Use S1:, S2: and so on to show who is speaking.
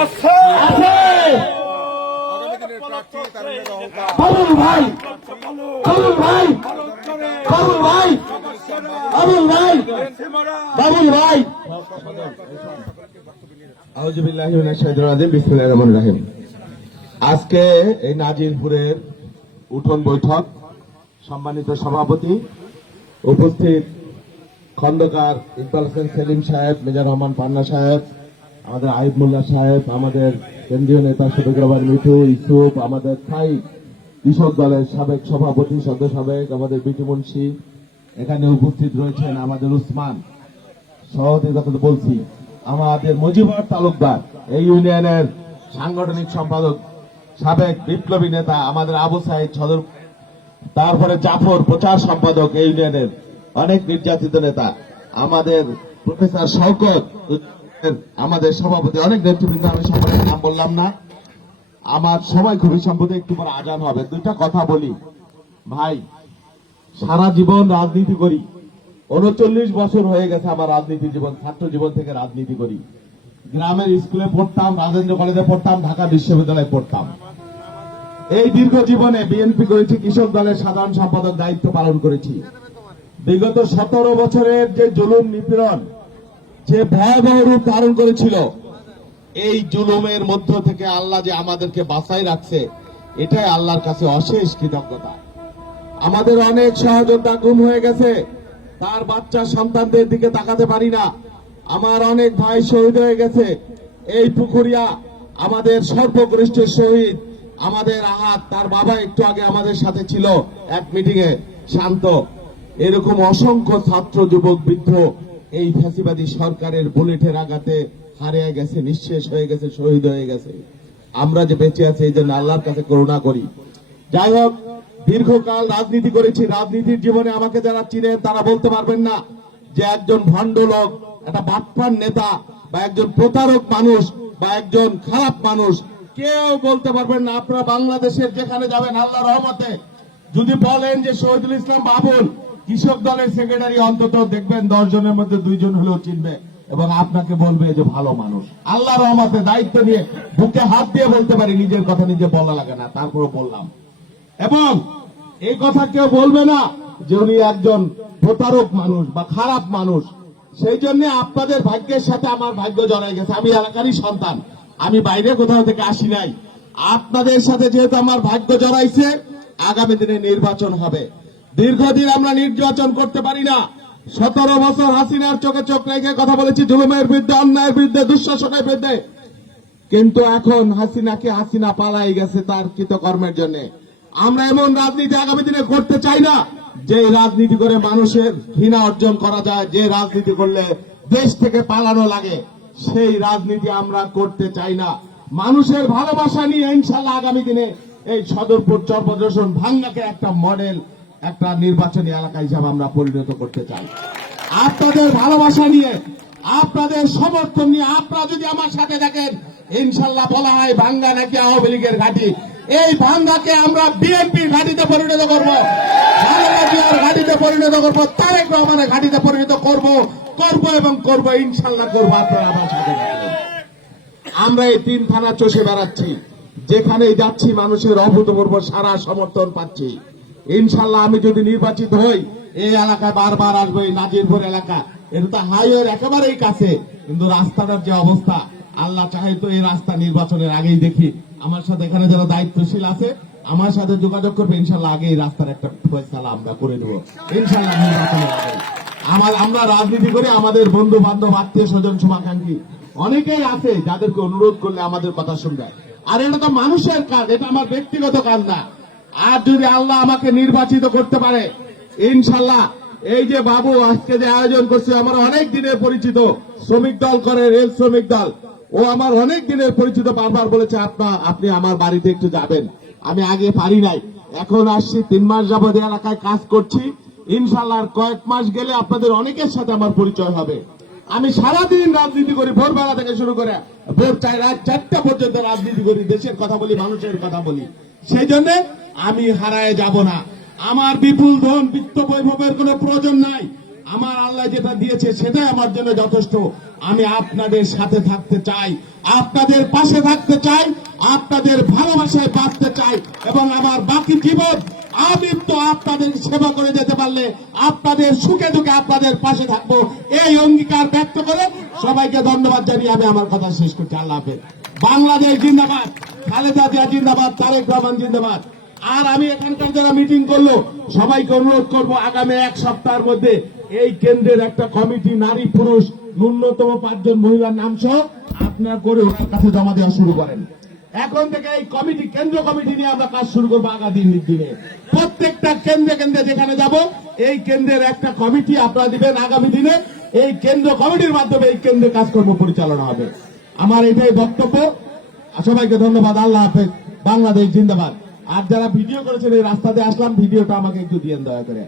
S1: আছে
S2: বাবুল ভাই বাবুল ভাই বাবুল ভাই বাবুল ভাই। বাবুল ভাই
S3: আজকে এই নাজিরপুরের উঠোন বৈঠক, সম্মানিত সভাপতি, উপস্থিত খন্দকার ইকবাল হোসেন সেলিম সাহেব মেজর রহমান পান্না সাহেব আমাদের আইব মোল্লা সাহেব, আমাদের কেন্দ্রীয় নেতা শফিকুর মিঠু, ইসুফ, আমাদের স্থায়ী কৃষক দলের সাবেক সভাপতি সদস্য সাবেক আমাদের বিটি মুন্সি। এখানে উপস্থিত রয়েছেন আমাদের উসমান। সভাপতির কথা বলছি। আমাদের মজিবর তালুকদার, এই ইউনিয়নের সাংগঠনিক সম্পাদক, সাবেক বিপ্লবী নেতা আমাদের আবু সাহেব সদর। তারপরে জাফর প্রচার সম্পাদক এই ইউনিয়নের অনেক নির্যাতিত নেতা। আমাদের প্রফেসর শওকত আমাদের সভাপতি অনেক নেতৃবৃন্দ আমি সবাই নাম বললাম না। আমার সময় খুবই সম্পদে একটু পর আজান হবে। দুইটা কথা বলি। ভাই, সারা জীবন রাজনীতি করি। উনচল্লিশ বছর হয়ে গেছে আমার রাজনীতি জীবন, ছাত্র জীবন থেকে রাজনীতি করি। গ্রামের স্কুলে পড়তাম, রাজেন্দ্র কলেজে পড়তাম, ঢাকা বিশ্ববিদ্যালয়ে পড়তাম। এই দীর্ঘ জীবনে বিএনপি করেছি কৃষক দলের সাধারণ সম্পাদক দায়িত্ব পালন করেছি। বিগত সতেরো বছরের যে জুলুম নিপীড়ন যে ভয়াবহ রূপ ধারণ করেছিল, এই জুলুমের মধ্য থেকে আল্লাহ যে আমাদেরকে বাঁচাই রাখছে, এটাই আল্লাহর কাছে অশেষ কৃতজ্ঞতা। আমাদের অনেক সহযোদ্ধা গুম হয়ে গেছে, তার বাচ্চা সন্তানদের দিকে তাকাতে পারি না। আমার অনেক ভাই শহীদ হয়ে গেছে, এই পুকুরিয়া আমাদের সর্বকনিষ্ঠ শহীদ, আমাদের আহাত, তার বাবা একটু আগে আমাদের সাথে ছিল এক মিটিং এ শান্ত। এরকম অসংখ্য ছাত্র, যুবক, বৃদ্ধ এই ফ্যাসিবাদী সরকারের বুলেটের আঘাতে হারিয়ে গেছে, নিঃশেষ হয়ে গেছে, শহীদ হয়ে গেছে। আমরা যে বেঁচে আছি, এই জন্য আল্লাহর কাছে করুণা করি। যাই হোক, দীর্ঘকাল রাজনীতি করেছি, রাজনীতির জীবনে আমাকে যারা চিনেন, তারা বলতে পারবেন না যে একজন ভণ্ড লোক, একটা বাটপার নেতা, বা একজন প্রতারক মানুষ, বা একজন খারাপ মানুষ, কেউ বলতে পারবেন না। আপনারা বাংলাদেশের যেখানে যাবেন আল্লাহ রহমতে। যদি বলেন যে শহীদুল ইসলাম বাবুল কৃষক দলের সেক্রেটারি অন্তত দেখবেন দশ জনের মধ্যে দুইজন হলেও চিনবে এবং আপনাকে বলবে যে ভালো মানুষ। আল্লাহ রহমতে দায়িত্ব নিয়ে বুকে হাত দিয়ে বলতে পারি, নিজের কথা নিজে বলা লাগে না তারপরে বললাম। এবং এই কথা কেউ বলবে না যে উনি একজন প্রতারক মানুষ বা খারাপ মানুষ। সেই জন্য আপনাদের ভাগ্যের সাথে আমার ভাগ্য জড়াই গেছে। আমি এলাকারই সন্তান, আমি বাইরে কোথাও থেকে আসি নাই। আপনাদের সাথে যেহেতু আমার ভাগ্য জড়াইছে, আগামী দিনে নির্বাচন হবে। দীর্ঘদিন আমরা নির্বাচন করতে পারি না। সতেরো বছর হাসিনার চোখে চোখ রেখে কথা বলেছি, জুলুমের বিরুদ্ধে, অন্যায়ের বিরুদ্ধে, দুঃশাসনের বিরুদ্ধে। কিন্তু এখন হাসিনাকে হাসিনা পালাই গেছে তার কৃতকর্মের জন্য। আমরা এমন রাজনীতি আগামী দিনে করতে চাই না, যে রাজনীতি করে মানুষের ঘৃণা অর্জন করা যায়, যে রাজনীতি করলে দেশ থেকে পালানো লাগে। সেই রাজনীতি আমরা করতে চাই না। মানুষের ভালোবাসা নিয়ে ইনশাল্লাহ আগামী দিনে এই সদরপুর চরপদর্শন ভাঙ্গাকে একটা মডেল একটা নির্বাচনী এলাকা হিসাবে আমরা পরিণত করতে চাই। আপনাদের ভালোবাসা নিয়ে, আপনাদের সমর্থন নিয়ে, আপনারা যদি আমার সাথে দেখেন ইনশাল্লাহ বলা হয় ভাঙ্গা নাকি আওয়ামী লীগের ঘাঁটি। এই ভাঙ্গাকে আমরা বিএনপির ঘাঁটিতে পরিণত করব। ঘাঁটিতে পরিণত করব, তারেক রহমানের ঘাঁটিতে পরিণত করব করব এবং করব, ইনশাল্লাহ করব আপনারা আমার সাথে আমরা এই তিন থানা চষে বেড়াচ্ছি, যেখানেই যাচ্ছি, মানুষের অভূতপূর্ব সারা সমর্থন পাচ্ছি। ইনশাল্লাহ আমি যদি নির্বাচিত হই, এই এলাকায় বারবার আসব, এই নাজিরপুর এলাকা। এটা তো হাইওয়ের একেবারেই কাছে। কিন্তু রাস্তাটার যে অবস্থা, আল্লাহ চাহে তো এই রাস্তা নির্বাচনের আগেই দেখি। আমার সাথে এখানে যারা দায়িত্বশীল আছে, আমার সাথে যোগাযোগ করবে ইনশাল্লাহ আগে এই রাস্তার একটা ফয়সালা আমরা করে দেবো ইনশাল্লাহ নির্বাচনের আগে আমার আমরা রাজনীতি করি, আমাদের বন্ধু বান্ধব আত্মীয় স্বজন শুভাকাঙ্ক্ষী। অনেকেই আছে যাদেরকে অনুরোধ করলে আমাদের কথা শুনবে। আর এটা তো মানুষের কাজ, এটা আমার ব্যক্তিগত কাজ না। আর যদি আল্লাহ আমাকে নির্বাচিত করতে পারে, ইনশাল্লাহ এই যে বাবু আজকে যে আয়োজন করছে, আমার অনেক দিনের পরিচিত শ্রমিক দল করে রেল শ্রমিক দল। ও আমার অনেক দিনের পরিচিত, বারবার বলেছে আপনার আপনি আমার বাড়িতে একটু যাবেন। আমি আগে পারি নাই। এখন আসছি, তিন মাস এই এলাকায় কাজ করছি। ইনশাল্লাহ কয়েক মাস গেলে আপনাদের অনেকের সাথে আমার পরিচয় হবে। আমি সারাদিন রাজনীতি করি, ভোরবেলা থেকে শুরু করে ভোর চাই রাত চারটা পর্যন্ত রাজনীতি করি, দেশের কথা বলি, মানুষের কথা বলি। সেই জন্য আমি হারায় যাব না। আমার বিপুল ধন বিত্ত বৈভবের কোনো প্রয়োজন নাই। আমার আল্লাহ যেটা দিয়েছে সেটাই আমার জন্য যথেষ্ট। আমি আপনাদের সাথে থাকতে চাই, আপনাদের পাশে থাকতে চাই, আপনাদের ভালোবাসায় বাঁচতে চাই এবং আমার বাকি জীবন আমি তো আপনাদের সেবা করে যেতে পারলে আপনাদের সুখে দুঃখে আপনাদের পাশে থাকব। এই অঙ্গীকার ব্যক্ত করে সবাইকে ধন্যবাদ জানিয়ে আমি আমার কথা শেষ করছি। আল্লাহ হাফেজ। বাংলাদেশ জিন্দাবাদ। খালেদা জিয়া জিন্দাবাদ, তারেক রহমান জিন্দাবাদ। আর আমি এখানকার যারা মিটিং করল, সবাইকে অনুরোধ করব আগামী এক সপ্তাহের মধ্যে এই কেন্দ্রের একটা কমিটি, নারী পুরুষ, ন্যূনতম পাঁচজন মহিলার নাম সহ আপনার করে ওনার কাছে জমা দেওয়া শুরু করেন। এখন থেকে এই কমিটি, কেন্দ্র কমিটি নিয়ে আমরা কাজ শুরু করব আগামী দিনে প্রত্যেকটা কেন্দ্রে কেন্দ্রে যেখানে যাব, এই কেন্দ্রের একটা কমিটি আপনারা দিবেন আগামী দিনে। এই কেন্দ্র কমিটির মাধ্যমে এই কেন্দ্রের কাজকর্ম পরিচালনা হবে। আমার এটাই বক্তব্য। সবাইকে ধন্যবাদ। আল্লাহ হাফেজ। বাংলাদেশ জিন্দাবাদ। আর যারা ভিডিও করেছেন এই রাস্তাতে আসলাম ভিডিওটা আমাকে একটু দিয়ে দয়া করে।